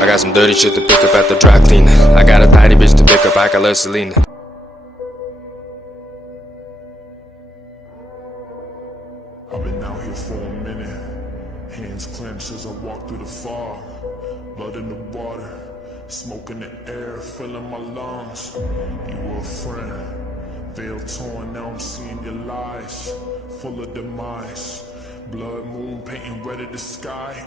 I got some dirty shit to pick up at the dry clean. I got a tidy bitch to pick up, I got Celine. I've been out here for a minute, hands clenched as I walk through the fog. Blood in the water, smoke in the air, filling my lungs. You were a friend, veil torn, now I'm seeing your lies, full of demise. Blood moon painting red at the sky,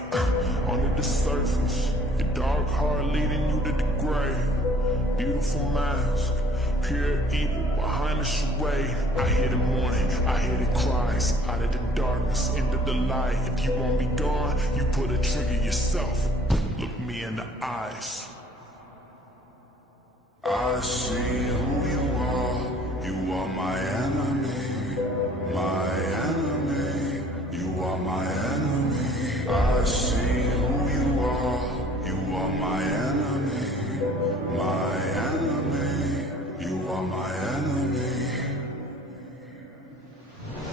under the surface, your dark heart leading you to the grave. Beautiful mask, pure evil behind the charade. I hear the mourning, I hear the cries, out of the darkness into the light. If you want me gone, you pull the trigger yourself. Look me in the eyes. I see who you are. You are my enemy, my enemy. You are my enemy. I see who you are. You are my enemy, my enemy. You are my enemy.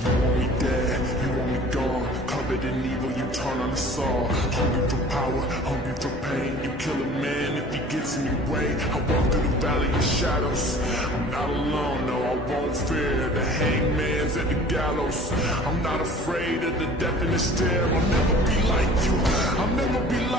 You want me dead, you want me gone, covered in evil, you turn on the saw. Hungry for power, hungry for pain. You kill a man if he gets in your way. I walk through the valley of shadows. I'm not alone, no, I won't fear. The hangman's at the gallows. I'm not afraid of the death in the stare. I'll never be like you, I'll never be like you.